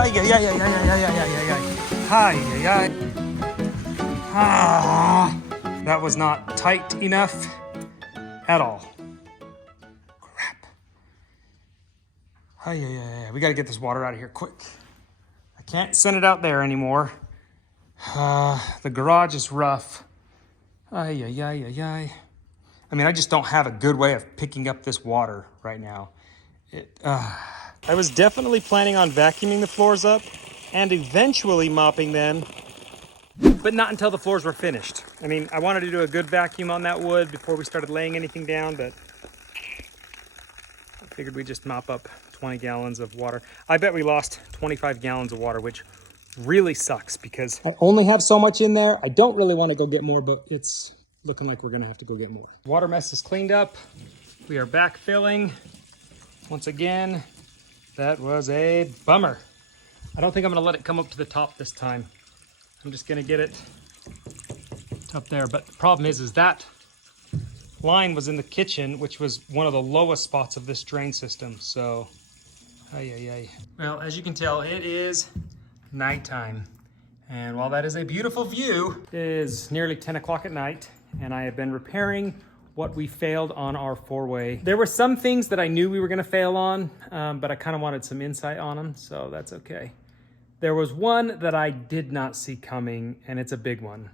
Hi, yeah, yeah, yeah, yeah, yeah, yeah, yeah, yeah. Hi, yeah, yeah. Ah, that was not tight enough at all. Crap. Hi, yeah, yeah, yeah. We gotta get this water out of here quick. I can't send it out there anymore. The garage is rough. Ay, ay, ay, ay, ay. I mean, I just don't have a good way of picking up this water right now. I was definitely planning on vacuuming the floors up and eventually mopping them, but not until the floors were finished. I mean, I wanted to do a good vacuum on that wood before we started laying anything down, but I figured we'd just mop up 20 gallons of water. I bet we lost 25 gallons of water, which really sucks because I only have so much in there. I don't really want to go get more, but it's looking like we're gonna have to go get more. Water mess is cleaned up. We are back filling. Once again, that was a bummer. I don't think I'm gonna let it come up to the top this time. I'm just gonna get it up there. But the problem is that line was in the kitchen, which was one of the lowest spots of this drain system. So, ay, ay, ay. Well, as you can tell, it is nighttime. And while that is a beautiful view, it is nearly 10 o'clock at night, and I have been repairing what we failed on our four-way. There were some things that I knew we were gonna fail on, but I kind of wanted some insight on them, so that's okay. There was one that I did not see coming, and it's a big one.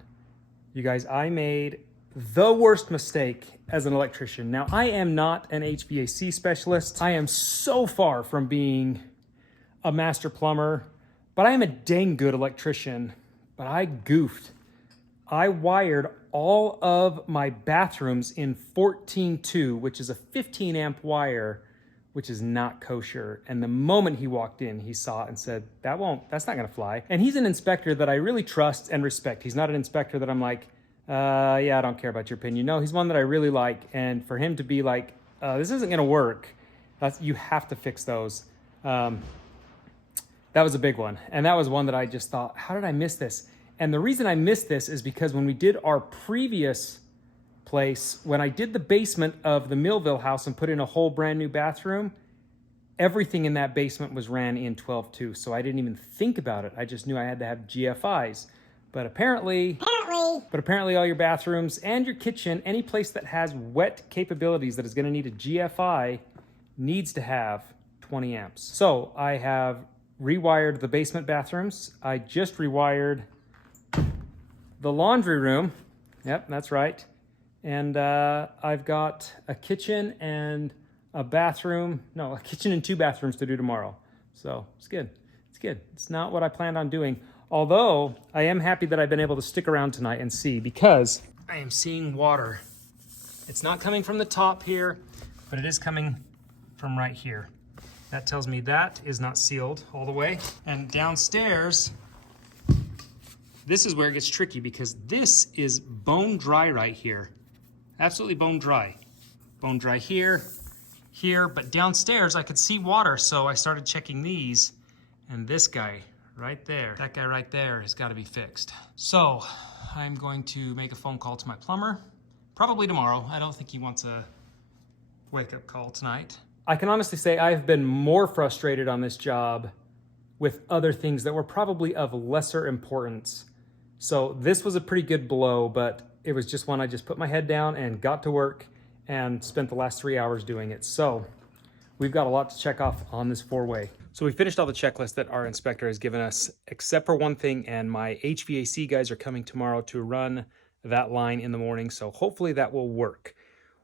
You guys, I made the worst mistake as an electrician. Now, I am not an HVAC specialist. I am so far from being a master plumber, but I am a dang good electrician. But I goofed. I wired all of my bathrooms in 14.2, which is a 15 amp wire, which is not kosher. And the moment he walked in, he saw it and said, that's not gonna fly. And he's an inspector that I really trust and respect. He's not an inspector that I'm like, yeah, I don't care about your opinion. No, he's one that I really like. And for him to be like, this isn't gonna work, you have to fix those. That was a big one. And that was one that I just thought, how did I miss this? And the reason I missed this is because when we did our previous place, when I did the basement of the Millville house and put in a whole brand new bathroom, everything in that basement was ran in 12.2. So I didn't even think about it. I just knew I had to have GFIs. But apparently all your bathrooms and your kitchen, any place that has wet capabilities that is gonna need a GFI needs to have 20 amps. So I have rewired the basement bathrooms. I just rewired the laundry room. Yep, that's right. And I've got a kitchen and a bathroom. No, a kitchen and 2 bathrooms to do tomorrow. So it's good. It's good. It's not what I planned on doing. Although I am happy that I've been able to stick around tonight and see, because I am seeing water. It's not coming from the top here, but it is coming from right here. That tells me that is not sealed all the way. And downstairs, this is where it gets tricky because this is bone dry right here. Absolutely bone dry. Bone dry here, here, but downstairs I could see water, so I started checking these, and this guy right there, that guy right there has got to be fixed. So I'm going to make a phone call to my plumber, probably tomorrow. I don't think he wants a wake-up call tonight. I can honestly say I've been more frustrated on this job with other things that were probably of lesser importance. So this was a pretty good blow, but it was just one I just put my head down and got to work and spent the last 3 hours doing it. So we've got a lot to check off on this four-way. So we finished all the checklists that our inspector has given us, except for one thing, and my HVAC guys are coming tomorrow to run that line in the morning, so hopefully that will work.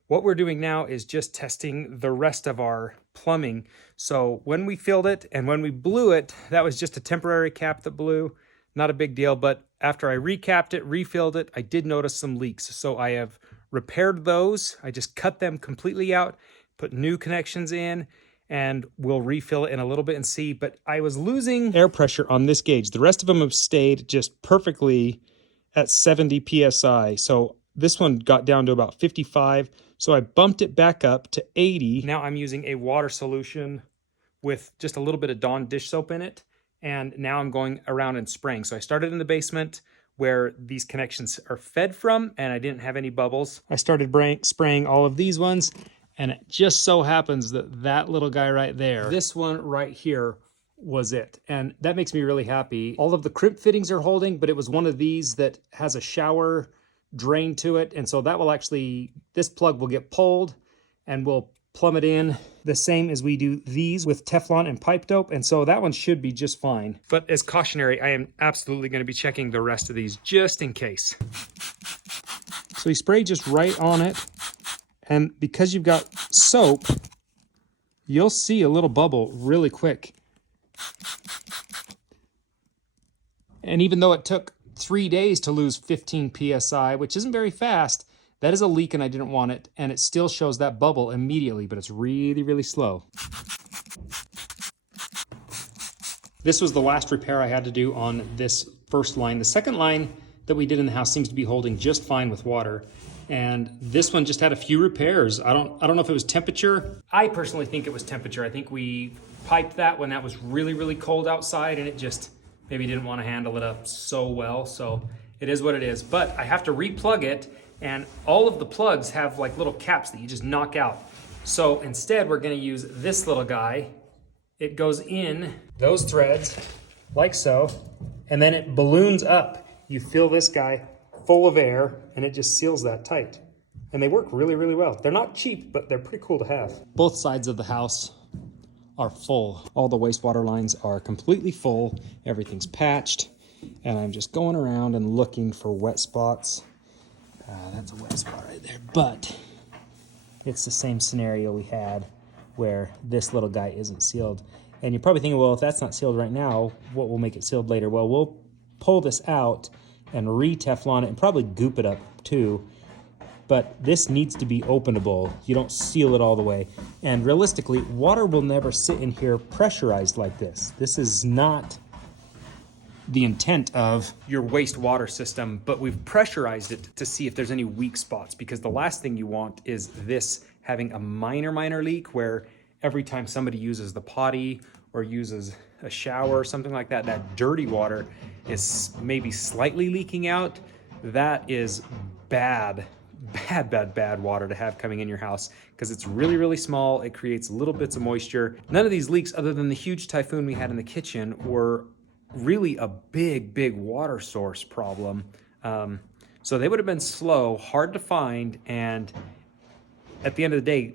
What we're doing now is just testing the rest of our plumbing. So when we filled it and when we blew it, that was just a temporary cap that blew. Not a big deal, but after I recapped it, refilled it, I did notice some leaks. So I have repaired those. I just cut them completely out, put new connections in, and we'll refill it in a little bit and see. But I was losing air pressure on this gauge. The rest of them have stayed just perfectly at 70 PSI. So this one got down to about 55. So I bumped it back up to 80. Now I'm using a water solution with just a little bit of Dawn dish soap in it. And now I'm going around and spraying. So I started in the basement where these connections are fed from, and I didn't have any bubbles. I started spraying all of these ones, and it just so happens that that little guy right there, this one right here, was it. And that makes me really happy. All of the crimp fittings are holding, but it was one of these that has a shower drain to it. And so that will actually, this plug will get pulled and we'll plumb it in the same as we do these with Teflon and pipe dope. And so that one should be just fine. But as cautionary, I am absolutely going to be checking the rest of these just in case. So you spray just right on it. And because you've got soap, you'll see a little bubble really quick. And even though it took 3 days to lose 15 PSI, which isn't very fast, that is a leak and I didn't want it. And it still shows that bubble immediately, but it's really, really slow. This was the last repair I had to do on this first line. The second line that we did in the house seems to be holding just fine with water. And this one just had a few repairs. I don't know if it was temperature. I personally think it was temperature. I think we piped that when that was really, really cold outside and it just maybe didn't want to handle it up so well. So it is what it is. But I have to replug it, and all of the plugs have like little caps that you just knock out. So instead we're going to use this little guy. It goes in those threads like so, and then it balloons up. You fill this guy full of air and it just seals that tight. And they work really, really well. They're not cheap, but they're pretty cool to have. Both sides of the house are full. All the wastewater lines are completely full. Everything's patched. And I'm just going around and looking for wet spots. That's a wet spot right there. But it's the same scenario we had where this little guy isn't sealed. And you're probably thinking, well, if that's not sealed right now, what will make it sealed later? Well, we'll pull this out and re-Teflon it and probably goop it up too. But this needs to be openable. You don't seal it all the way. And realistically, water will never sit in here pressurized like this. This is not the intent of your wastewater system, but we've pressurized it to see if there's any weak spots, because the last thing you want is this having a minor leak where every time somebody uses the potty or uses a shower or something like that, that dirty water is maybe slightly leaking out. That is bad water to have coming in your house, because it's really, really small. It creates little bits of moisture. None of these leaks, other than the huge typhoon we had in the kitchen, were really a big water source problem. So they would have been slow, hard to find, and at the end of the day,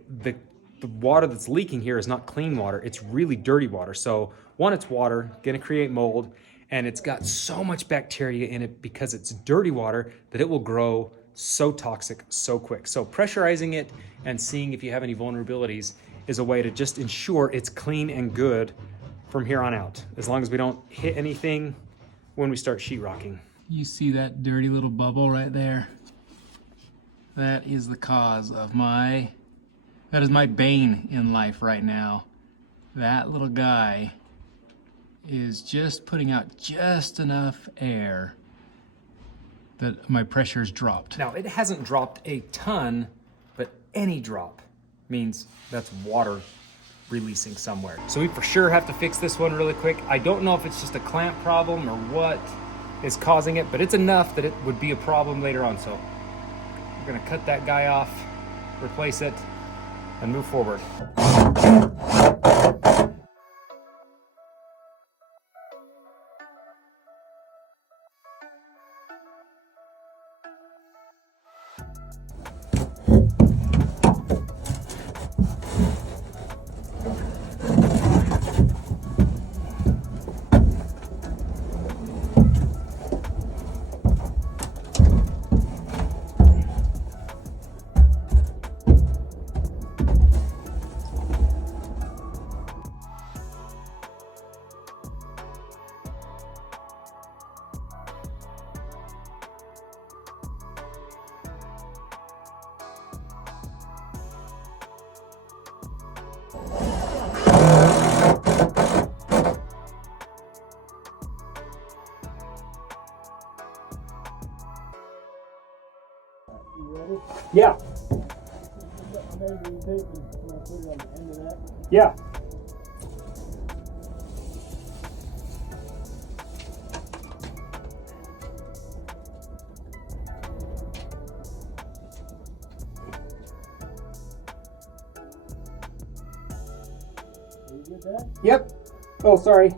the water that's leaking here is not clean water. It's really dirty water. So one, it's water, gonna create mold, and it's got so much bacteria in it because it's dirty water that it will grow so toxic so quick. So pressurizing it and seeing if you have any vulnerabilities is a way to just ensure it's clean and good from here on out, as long as we don't hit anything when we start sheetrocking. You see that dirty little bubble right there? That is the cause of that is my bane in life right now. That little guy is just putting out just enough air that my pressure's dropped. Now, it hasn't dropped a ton, but any drop means that's water releasing somewhere. So we for sure have to fix this one really quick. I don't know if it's just a clamp problem or what is causing it, but it's enough that it would be a problem later on. So we're gonna cut that guy off, replace it, and move forward. Yeah. Yeah. You get that? Yep. Oh, sorry.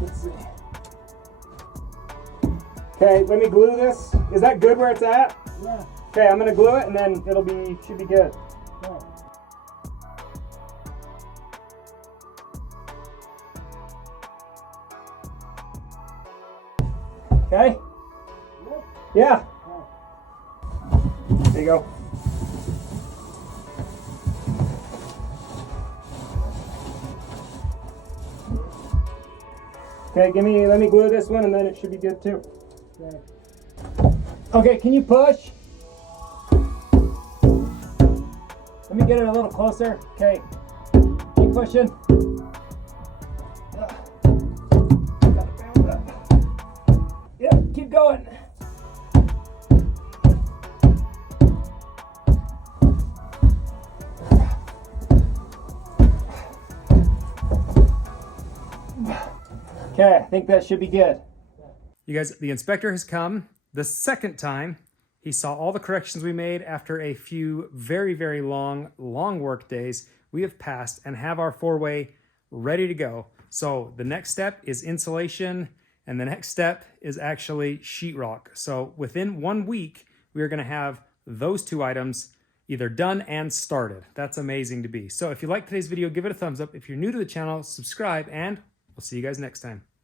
Let's see. Okay, let me glue this. Is that good where it's at? Yeah. Okay, I'm gonna glue it and then should be good. Okay? Yeah. There you go. Okay, let me glue this one and then it should be good too. Okay. Okay, can you push? Let me get it a little closer. Okay, keep pushing. Yeah, keep going. Okay, I think that should be good. You guys, the inspector has come the second time. He saw all the corrections we made after a few very, very long work days. We have passed and have our four-way ready to go. So the next step is insulation, and the next step is actually sheetrock. So within 1 week, we are gonna have those two items either done and started. That's amazing to be. So if you like today's video, give it a thumbs up. If you're new to the channel, subscribe, and we'll see you guys next time.